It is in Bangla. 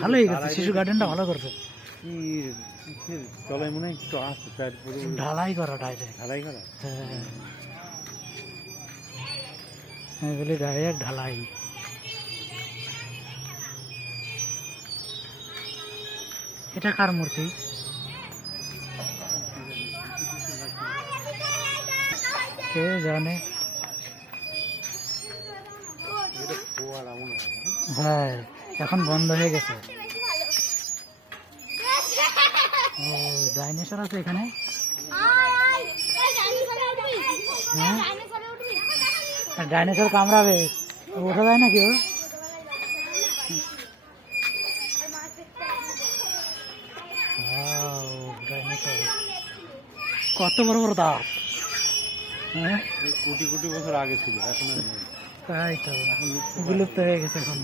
ভালোই গেছে শিশু গার্ডেনটা ভালো করছে। তলায় মনে হয় একটু আছে ঢালাই করা ডাইরেক্ট ঢালাই করা? হ্যাঁ। এগুলি ডাইরেক্ট ঢালাই। এটা কার মূর্তি? কে জানে? হয়, এখন বন্ধ হয়ে গেছে। ও, ডাইনোসর আছে এখানে? হ্যাঁ? ডাইনোসর কামড়াবে। ওঠা যায় না কেউ কত বড় বড় দাঁত। হ্যাঁ? কোটি কোটি বছর আগে ছিল, এখন। তাই তো বিলুপ্ত হয়ে গেছে এখন।